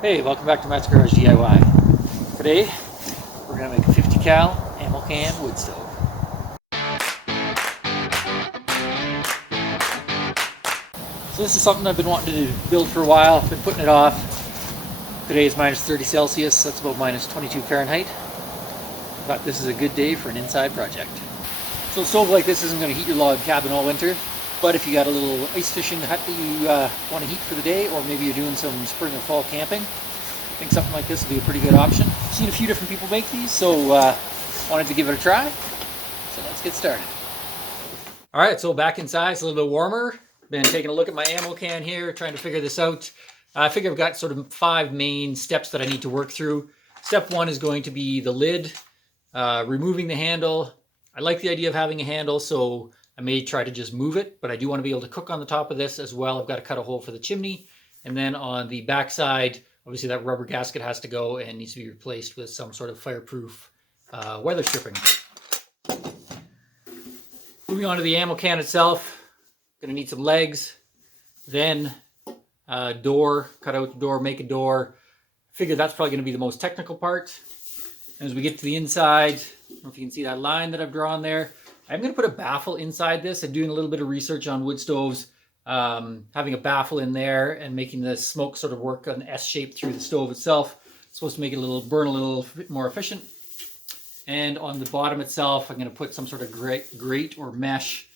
Hey, welcome back to Matt's Garage DIY. Today, we're going to make a 50 cal ammo can wood stove. So this is something I've been wanting to build for a while. I've been putting it off. Today is minus 30 Celsius, that's about minus 22 Fahrenheit. But this is a good day for an inside project. So a stove like this isn't going to heat your log cabin all winter. But if you got a little ice fishing hut that you want to heat for the day, or maybe you're doing some spring or fall camping, I think something like this would be a pretty good option. I've seen a few different people make these, so wanted to give it a try. So let's get started. All right, so back inside, it's a little bit warmer. Been taking a look at my ammo can here, trying to figure this out. I figure I've got sort of 5 main steps that I need to work through. Step 1 is going to be the lid, removing the handle. I like the idea of having a handle, so I may try to just move it, but I do want to be able to cook on the top of this as well. I've got to cut a hole for the chimney. And then on the back side, obviously that rubber gasket has to go and needs to be replaced with some sort of fireproof weather stripping. Moving on to the ammo can itself, going to need some legs, then a door, cut out the door, make a door. Figure that's probably going to be the most technical part. And as we get to the inside, I don't know if you can see that line that I've drawn there. I'm going to put a baffle inside this. I'm doing a little bit of research on wood stoves, having a baffle in there and making the smoke sort of work an S shape through the stove itself. It's supposed to make it burn a little bit more efficient. And on the bottom itself, I'm going to put some sort of grate or mesh,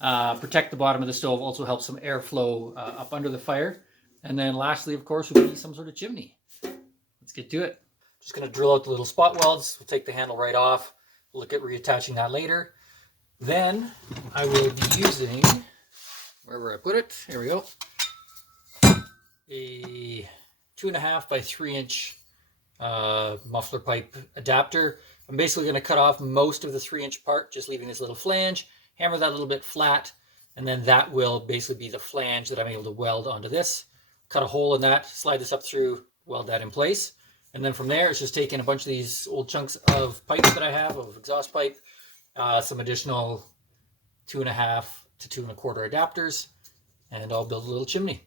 protect the bottom of the stove, also help some airflow up under the fire. And then lastly, of course, would be some sort of chimney. Let's get to it. Just going to drill out the little spot welds. We'll take the handle right off. We'll look at reattaching that later. Then I will be using, wherever I put it, here we go, a 2.5 by 3 inch muffler pipe adapter. I'm basically going to cut off most of the 3-inch part, just leaving this little flange, hammer that a little bit flat, and then that will basically be the flange that I'm able to weld onto this. Cut a hole in that, slide this up through, weld that in place. And then from there, it's just taking a bunch of these old chunks of pipes that I have, of exhaust pipe, some additional 2.5 to 2.25 adapters, and I'll build a little chimney.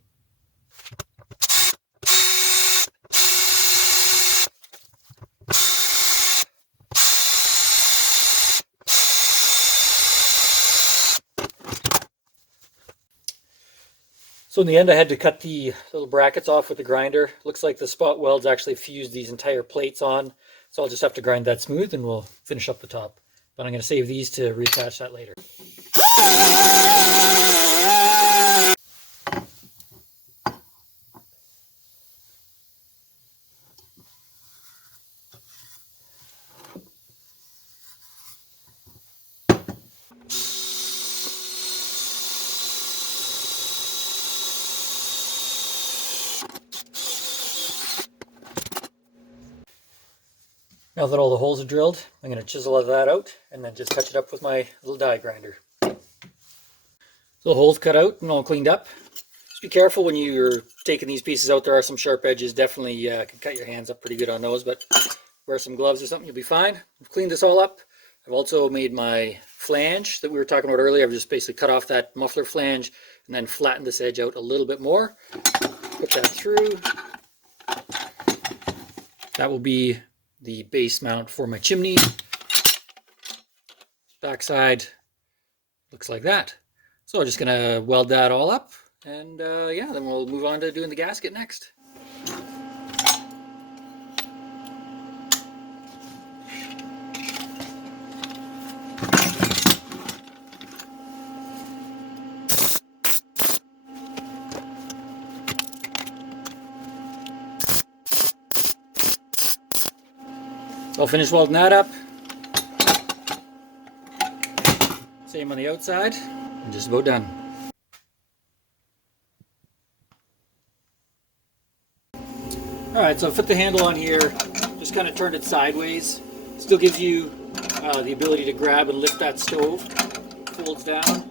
So in the end, I had to cut the little brackets off with the grinder. Looks like the spot welds actually fused these entire plates on, so I'll just have to grind that smooth and we'll finish up the top. But I'm going to save these to reattach that later. Now that all the holes are drilled, I'm going to chisel that out and then just touch it up with my little die grinder. So the holes cut out and all cleaned up. Just be careful when you're taking these pieces out. There are some sharp edges. Definitely can cut your hands up pretty good on those, but wear some gloves or something, you'll be fine. I've cleaned this all up. I've also made my flange that we were talking about earlier. I've just basically cut off that muffler flange and then flattened this edge out a little bit more. Put that through. That will be the base mount for my chimney. Backside looks like that. So I'm just going to weld that all up, and yeah, then we'll move on to doing the gasket next. I'll finish welding that up. Same on the outside, and just about done. Alright, so I put the handle on here, just kind of turned it sideways. Still gives you the ability to grab and lift that stove. Folds down.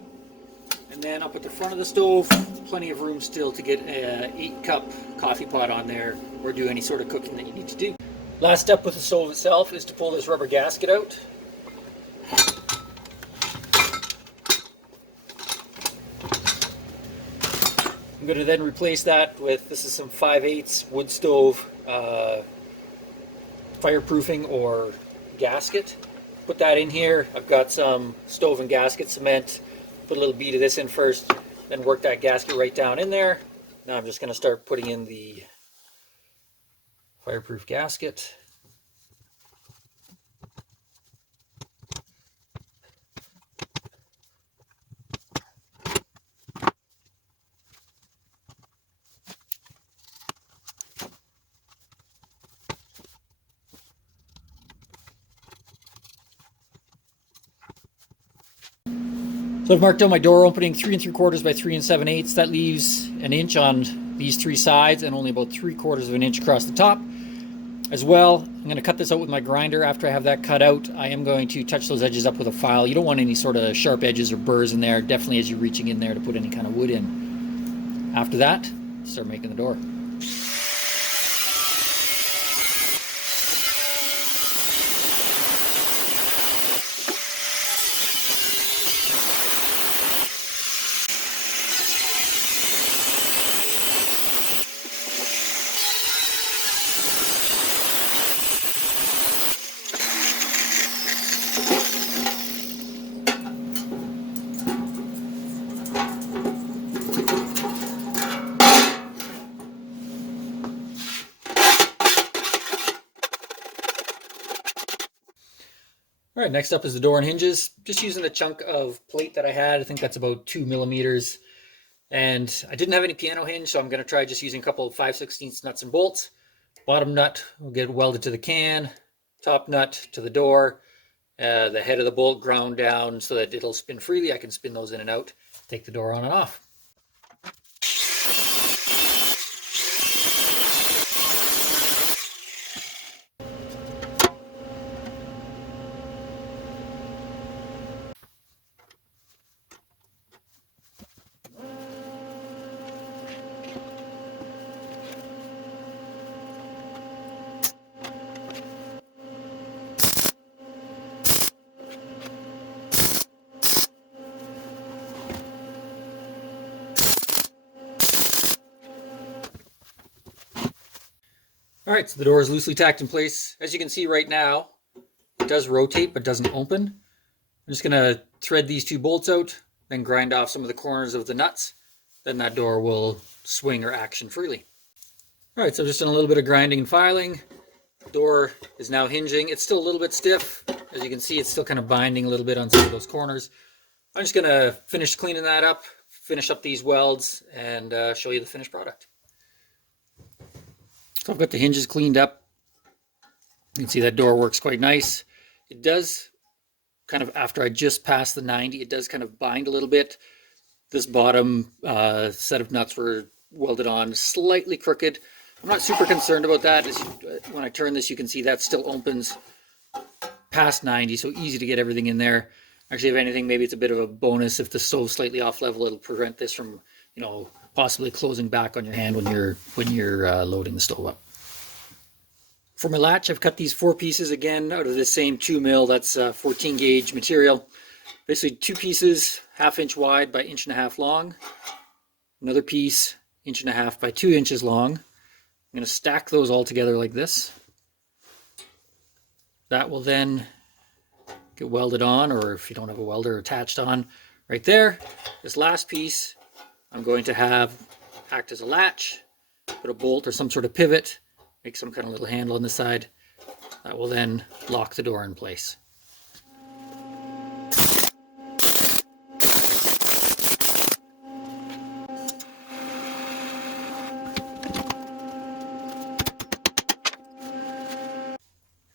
And then up at the front of the stove, plenty of room still to get a 8-cup coffee pot on there, or do any sort of cooking that you need to do. Last step with the stove itself is to pull this rubber gasket out. I'm going to then replace that with, this is some 5/8 wood stove fireproofing or gasket. Put that in here. I've got some stove and gasket cement. Put a little bead of this in first, then work that gasket right down in there. Now I'm just going to start putting in the fireproof gasket. So I've marked out my door opening 3 3/4 by 3 7/8. That leaves an inch on these three sides and only about 3/4 of an inch across the top. As well, I'm going to cut this out with my grinder. After I have that cut out, I am going to touch those edges up with a file. You don't want any sort of sharp edges or burrs in there, definitely as you're reaching in there to put any kind of wood in. After that, start making the door. All right, next up is the door and hinges. Just using the chunk of plate that I had. I think that's about 2 millimeters. And I didn't have any piano hinge, so I'm going to try just using a couple of 5/16 nuts and bolts. Bottom nut will get welded to the can. Top nut to the door. The head of the bolt ground down so that it'll spin freely. I can spin those in and out. Take the door on and off. All right, so the door is loosely tacked in place. As you can see right now, it does rotate but doesn't open. I'm just going to thread these 2 bolts out, then grind off some of the corners of the nuts. Then that door will swing or action freely. All right, so I've just done a little bit of grinding and filing. The door is now hinging. It's still a little bit stiff. As you can see, it's still kind of binding a little bit on some of those corners. I'm just going to finish cleaning that up, finish up these welds, and show you the finished product. So I've got the hinges cleaned up. You can see that door works quite nice. It does kind of, after I just passed the 90, it does kind of bind a little bit. This bottom set of nuts were welded on slightly crooked. I'm not super concerned about that. When I turn this, you can see that still opens past 90, so easy to get everything in there. Actually, if anything, maybe it's a bit of a bonus. If the stove's slightly off level, it'll prevent this from, possibly closing back on your hand when you're loading the stove up. For my latch, I've cut these 4 pieces again out of the same 2 mil. That's 14 gauge material. Basically 2 pieces, 1/2 inch wide by 1.5 inches long. Another piece, 1.5 inches by 2 inches long. I'm going to stack those all together like this. That will then get welded on, or if you don't have a welder, attached on right there. This last piece I'm going to have act as a latch, put a bolt or some sort of pivot, make some kind of little handle on the side. That will then lock the door in place.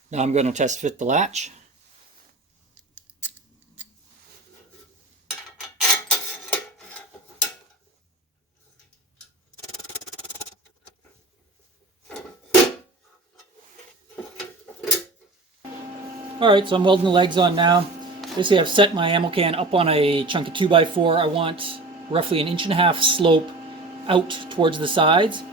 Now I'm going to test fit the latch. Alright, so I'm welding the legs on now. Basically, I've set my ammo can up on a chunk of 2x4. I want roughly 1.5 inch slope out towards the sides.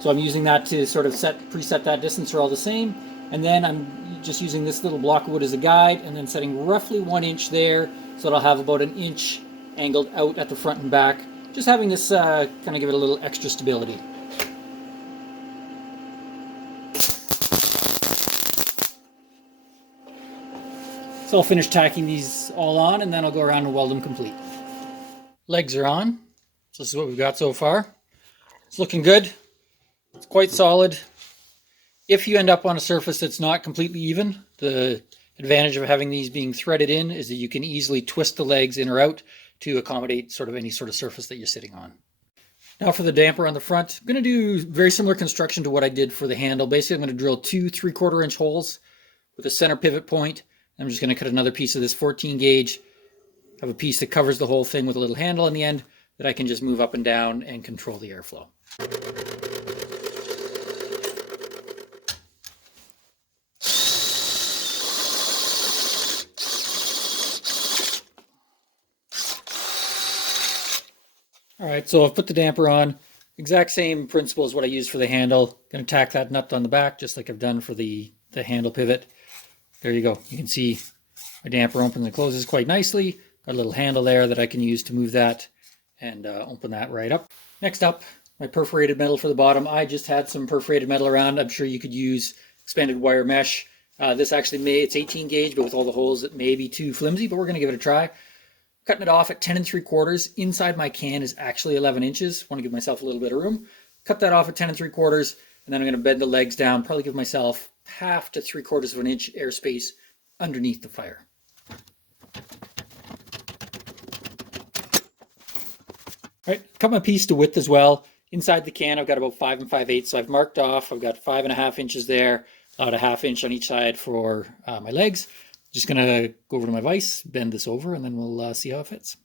So I'm using that to sort of preset that distance. They're all the same. And then I'm just using this little block of wood as a guide, and then setting roughly 1 inch there, so it'll have about 1 inch angled out at the front and back. Just having this kind of give it a little extra stability. So I'll finish tacking these all on, and then I'll go around and weld them complete. Legs are on. So this is what we've got so far. It's looking good. It's quite solid. If you end up on a surface that's not completely even, the advantage of having these being threaded in is that you can easily twist the legs in or out to accommodate sort of any sort of surface that you're sitting on. Now for the damper on the front, I'm going to do very similar construction to what I did for the handle. Basically, I'm going to drill 2 3/4 inch holes with a center pivot point. I'm just going to cut another piece of this 14 gauge, have a piece that covers the whole thing with a little handle on the end that I can just move up and down and control the airflow. All right, so I've put the damper on. Exact same principle as what I used for the handle. Going to tack that nut on the back just like I've done for the handle pivot. There you go. You can see my damper opens and closes quite nicely. Got a little handle there that I can use to move that and open that right up. Next up, my perforated metal for the bottom. I just had some perforated metal around. I'm sure you could use expanded wire mesh. This actually it's 18 gauge, but with all the holes it may be too flimsy, but we're going to give it a try. Cutting it off at 10 3/4. Inside my can is actually 11 inches. Want to give myself a little bit of room. Cut that off at 10 3/4, and then I'm going to bend the legs down, probably give myself 1/2 to 3/4 of an inch airspace underneath the fire. All right, cut my piece to width as well. Inside the can, I've got about 5 5/8, so I've marked off. I've got 5.5 inches there, about 1/2 inch on each side for my legs. Just gonna go over to my vise, bend this over, and then we'll see how it fits.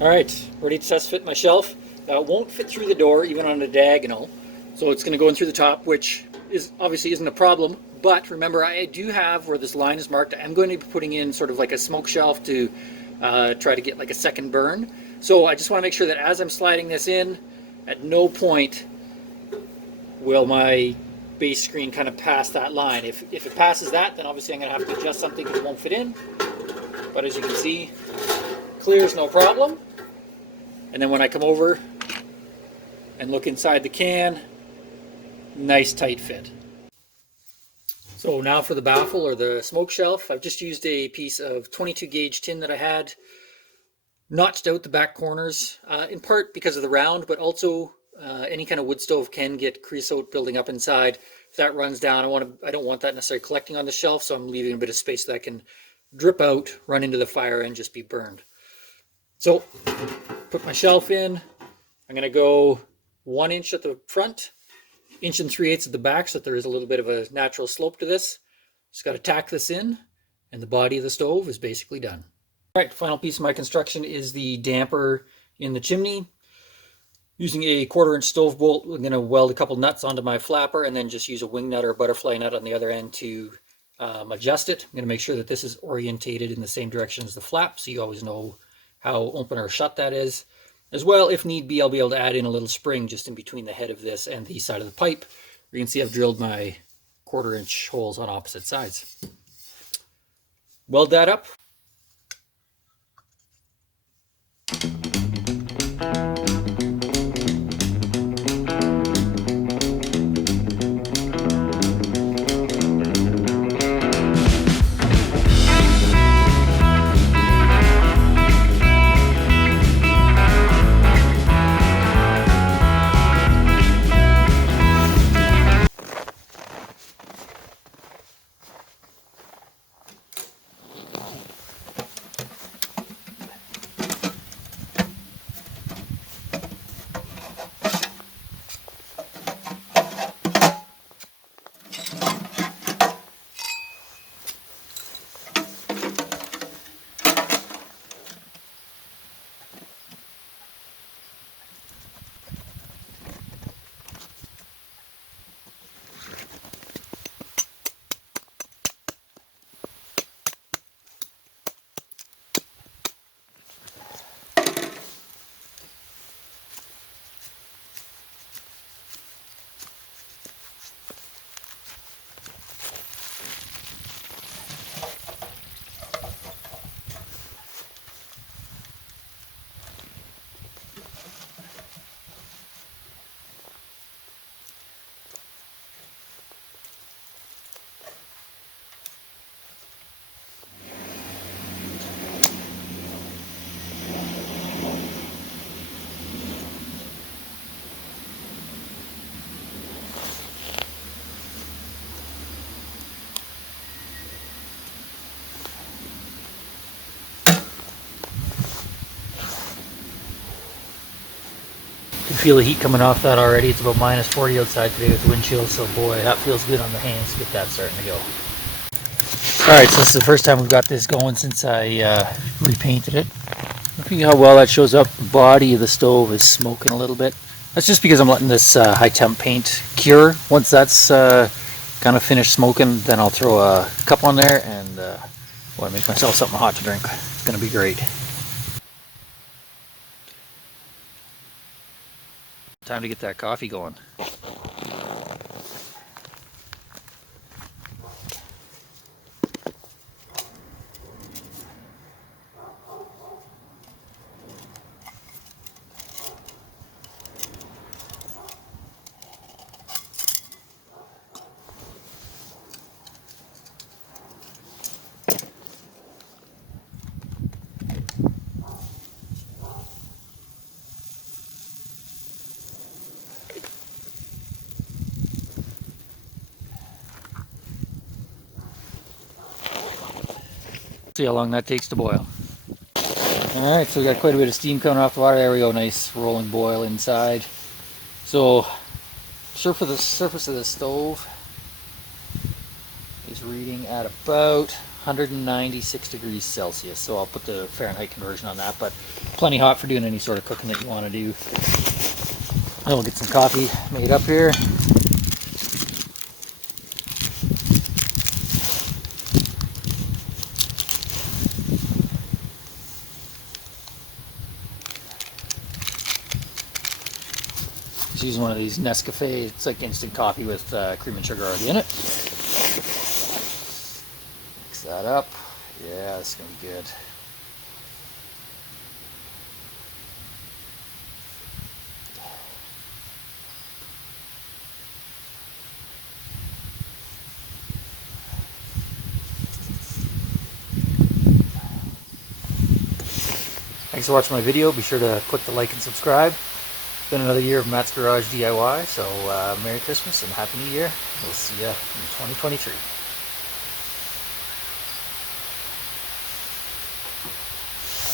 All right, ready to test fit my shelf. It won't fit through the door even on a diagonal, so it's going to go in through the top, which is obviously isn't a problem. But remember, I do have where this line is marked. I'm going to be putting in sort of like a smoke shelf to try to get like a second burn. So I just want to make sure that as I'm sliding this in, at no point will my base screen kind of pass that line. If it passes that, then obviously I'm going to have to adjust something because it won't fit in. But as you can see, clear's no problem. And then when I come over and look inside the can, nice tight fit. So now for the baffle or the smoke shelf, I've just used a piece of 22 gauge tin that I had, notched out the back corners, in part because of the round, but also any kind of wood stove can get creosote building up inside. If that runs down, I don't want that necessarily collecting on the shelf, so I'm leaving a bit of space that can drip out, run into the fire, and just be burned. So put my shelf in. I'm going to go 1 inch at the front, 1 3/8 at the back, so that there is a little bit of a natural slope to this. Just got to tack this in, and the body of the stove is basically done. All right, final piece of my construction is the damper in the chimney. Using a 1/4 inch stove bolt, I'm going to weld a couple nuts onto my flapper and then just use a wing nut or a butterfly nut on the other end to adjust it. I'm going to make sure that this is orientated in the same direction as the flap, so you always know how open or shut that is. As well, if need be, I'll be able to add in a little spring just in between the head of this and the side of the pipe. You can see I've drilled my 1/4 inch holes on opposite sides. Weld that up. can feel the heat coming off that already. It's about minus 40 outside today with the wind chill, so boy, that feels good on the hands to get that starting to go. Alright, so this is the first time we've got this going since I repainted it. Look at how well that shows up. The body of the stove is smoking a little bit. That's just because I'm letting this high temp paint cure. Once that's kind of finished smoking, then I'll throw a cup on there and make myself something hot to drink. It's going to be great. Time to get that coffee going. See how long that takes to boil. Alright, so we got quite a bit of steam coming off the water. There we go, nice rolling boil inside. So, surface of the stove is reading at about 196 degrees Celsius. So I'll put the Fahrenheit conversion on that, but plenty hot for doing any sort of cooking that you want to do. Then we'll get some coffee made up here. Just using one of these Nescafe. It's like instant coffee with cream and sugar already in it. Mix that up. Yeah, this is going to be good. Thanks for watching my video. Be sure to click the like and subscribe. It's been another year of Matt's Garage DIY, so Merry Christmas and Happy New Year. We'll see you in 2023.